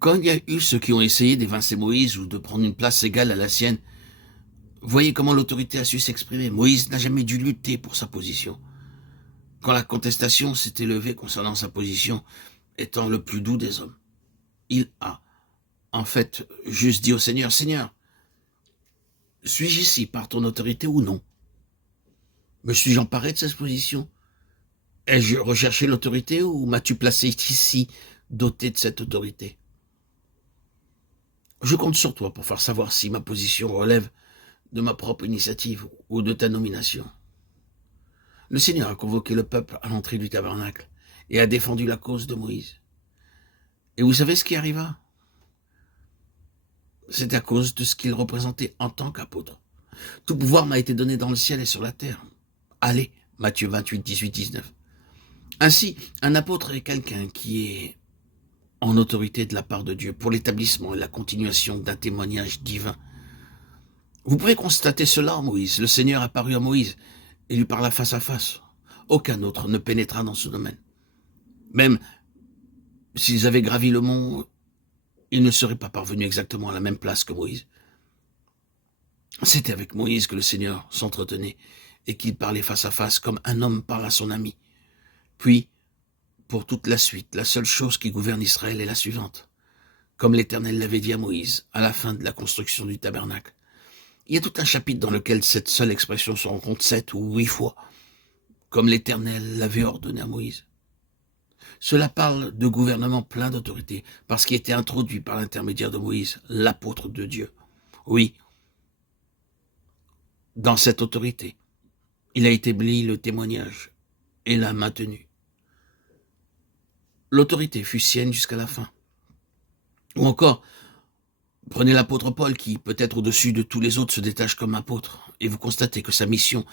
Quand il y a eu ceux qui ont essayé d'évincer Moïse ou de prendre une place égale à la sienne, voyez comment l'autorité a su s'exprimer. Moïse n'a jamais dû lutter pour sa position. Quand la contestation s'est élevée concernant sa position, étant le plus doux des hommes, il a, en fait, juste dit au Seigneur, « Seigneur, suis-je ici par ton autorité ou non? Me suis-je emparé de cette position? Ai-je recherché l'autorité ou m'as-tu placé ici, doté de cette autorité? Je compte sur toi pour faire savoir si ma position relève de ma propre initiative ou de ta nomination. » Le Seigneur a convoqué le peuple à l'entrée du tabernacle et a défendu la cause de Moïse. Et vous savez ce qui arriva? C'est à cause de ce qu'il représentait en tant qu'apôtre. Tout pouvoir m'a été donné dans le ciel et sur la terre. Allez, Matthieu 28, 18, 19. Ainsi, un apôtre est quelqu'un qui est en autorité de la part de Dieu pour l'établissement et la continuation d'un témoignage divin. Vous pouvez constater cela en Moïse. Le Seigneur apparut à Moïse et lui parla face à face. Aucun autre ne pénétra dans ce domaine. Même s'ils avaient gravi le mont, ils ne seraient pas parvenus exactement à la même place que Moïse. C'était avec Moïse que le Seigneur s'entretenait et qu'il parlait face à face comme un homme parle à son ami. Puis, pour toute la suite, la seule chose qui gouverne Israël est la suivante. Comme l'Éternel l'avait dit à Moïse à la fin de la construction du tabernacle. Il y a tout un chapitre dans lequel cette seule expression se rencontre 7 ou 8 fois, comme l'Éternel l'avait ordonné à Moïse. Cela parle de gouvernement plein d'autorité, parce qu'il était introduit par l'intermédiaire de Moïse, l'apôtre de Dieu. Oui, dans cette autorité, il a établi le témoignage et l'a maintenu. L'autorité fut sienne jusqu'à la fin. Ou encore, prenez l'apôtre Paul qui, peut-être au-dessus de tous les autres, se détache comme apôtre, et vous constatez que sa mission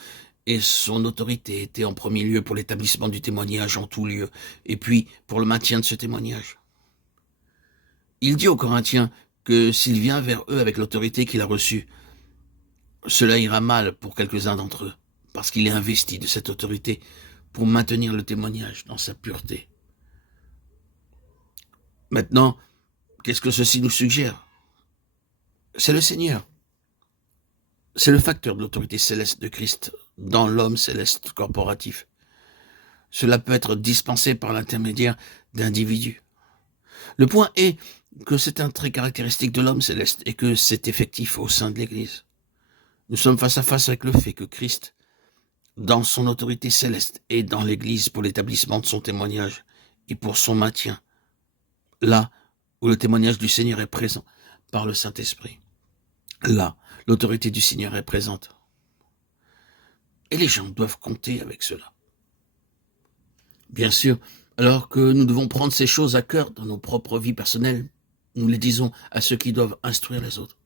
et son autorité étaient en premier lieu pour l'établissement du témoignage en tout lieu, et puis pour le maintien de ce témoignage. Il dit aux Corinthiens que s'il vient vers eux avec l'autorité qu'il a reçue, cela ira mal pour quelques-uns d'entre eux, parce qu'il est investi de cette autorité pour maintenir le témoignage dans sa pureté. Maintenant, qu'est-ce que ceci nous suggère? C'est le Seigneur. C'est le facteur de l'autorité céleste de Christ dans l'homme céleste corporatif. Cela peut être dispensé par l'intermédiaire d'individus. Le point est que c'est un trait caractéristique de l'homme céleste et que c'est effectif au sein de l'Église. Nous sommes face à face avec le fait que Christ, dans son autorité céleste, est dans l'Église pour l'établissement de son témoignage et pour son maintien, là où le témoignage du Seigneur est présent par le Saint-Esprit. Là, l'autorité du Seigneur est présente. Et les gens doivent compter avec cela. Bien sûr, alors que nous devons prendre ces choses à cœur dans nos propres vies personnelles, nous les disons à ceux qui doivent instruire les autres.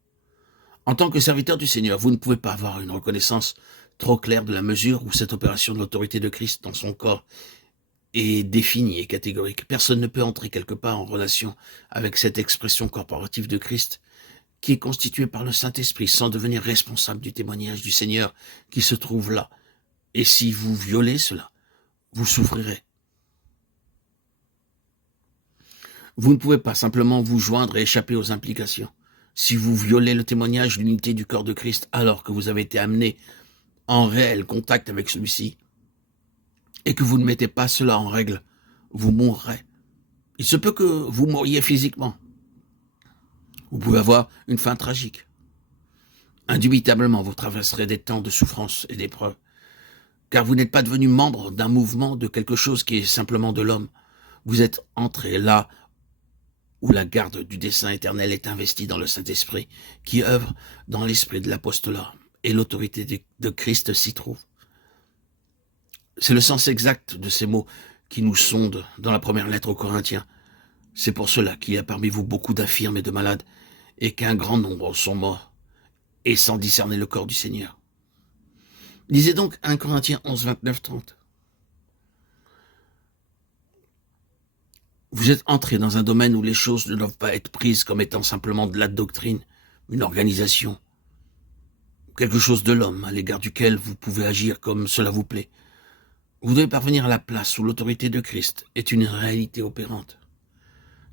En tant que serviteur du Seigneur, vous ne pouvez pas avoir une reconnaissance trop claire de la mesure où cette opération de l'autorité de Christ dans son corps est définie et catégorique. Personne ne peut entrer quelque part en relation avec cette expression corporative de Christ qui est constituée par le Saint-Esprit sans devenir responsable du témoignage du Seigneur qui se trouve là. Et si vous violez cela, vous souffrirez. Vous ne pouvez pas simplement vous joindre et échapper aux implications. Si vous violez le témoignage de l'unité du corps de Christ alors que vous avez été amené en réel contact avec celui-ci et que vous ne mettez pas cela en règle, vous mourrez. Il se peut que vous mouriez physiquement. Vous pouvez avoir une fin tragique. Indubitablement, vous traverserez des temps de souffrance et d'épreuve, car vous n'êtes pas devenu membre d'un mouvement, de quelque chose qui est simplement de l'homme. Vous êtes entré là où la garde du dessein éternel est investie dans le Saint-Esprit, qui œuvre dans l'esprit de l'apostolat, et l'autorité de Christ s'y trouve. C'est le sens exact de ces mots qui nous sondent dans la première lettre aux Corinthiens. C'est pour cela qu'il y a parmi vous beaucoup d'infirmes et de malades, et qu'un grand nombre sont morts, et sans discerner le corps du Seigneur. Lisez donc 1 Corinthiens 11, 29, 30. Vous êtes entré dans un domaine où les choses ne doivent pas être prises comme étant simplement de la doctrine, une organisation, quelque chose de l'homme à l'égard duquel vous pouvez agir comme cela vous plaît. Vous devez parvenir à la place où l'autorité de Christ est une réalité opérante.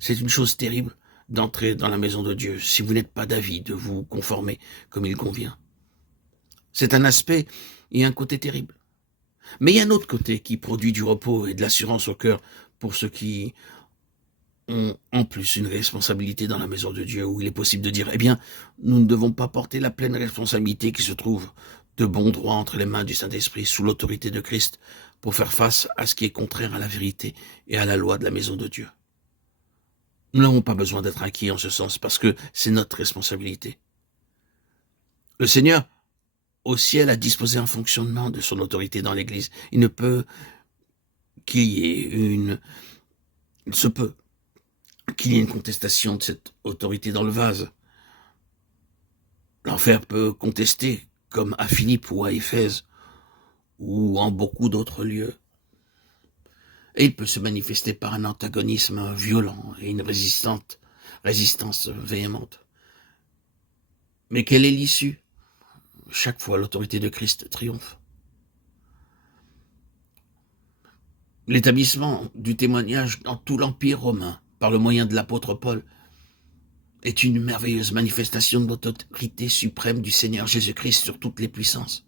C'est une chose terrible d'entrer dans la maison de Dieu, si vous n'êtes pas d'avis de vous conformer comme il convient. C'est un aspect et un côté terrible. Mais il y a un autre côté qui produit du repos et de l'assurance au cœur pour ceux qui ont en plus une responsabilité dans la maison de Dieu, où il est possible de dire, eh bien, nous ne devons pas porter la pleine responsabilité qui se trouve de bon droit entre les mains du Saint-Esprit, sous l'autorité de Christ, pour faire face à ce qui est contraire à la vérité et à la loi de la maison de Dieu. Nous n'avons pas besoin d'être inquiets en ce sens, parce que c'est notre responsabilité. Le Seigneur, au ciel, a disposé un fonctionnement de son autorité dans l'Église. Il ne peut qu'il y ait il se peut qu'il y ait une contestation de cette autorité dans le vase. L'enfer peut contester, comme à Philippe ou à Éphèse, ou en beaucoup d'autres lieux. Et il peut se manifester par un antagonisme violent et une résistance véhémente. Mais quelle est l'issue? Chaque fois, l'autorité de Christ triomphe. L'établissement du témoignage dans tout l'Empire romain, par le moyen de l'apôtre Paul, est une merveilleuse manifestation de l'autorité suprême du Seigneur Jésus-Christ sur toutes les puissances.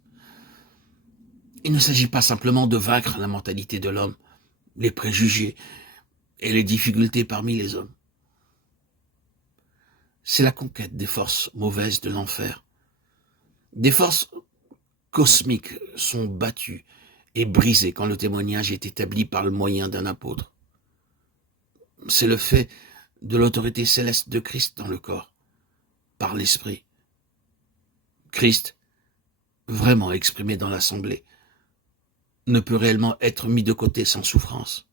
Il ne s'agit pas simplement de vaincre la mentalité de l'homme, les préjugés et les difficultés parmi les hommes. C'est la conquête des forces mauvaises de l'enfer. Des forces cosmiques sont battues et brisées quand le témoignage est établi par le moyen d'un apôtre. C'est le fait de l'autorité céleste de Christ dans le corps, par l'Esprit. Christ, vraiment exprimé dans l'assemblée, ne peut réellement être mis de côté sans souffrance.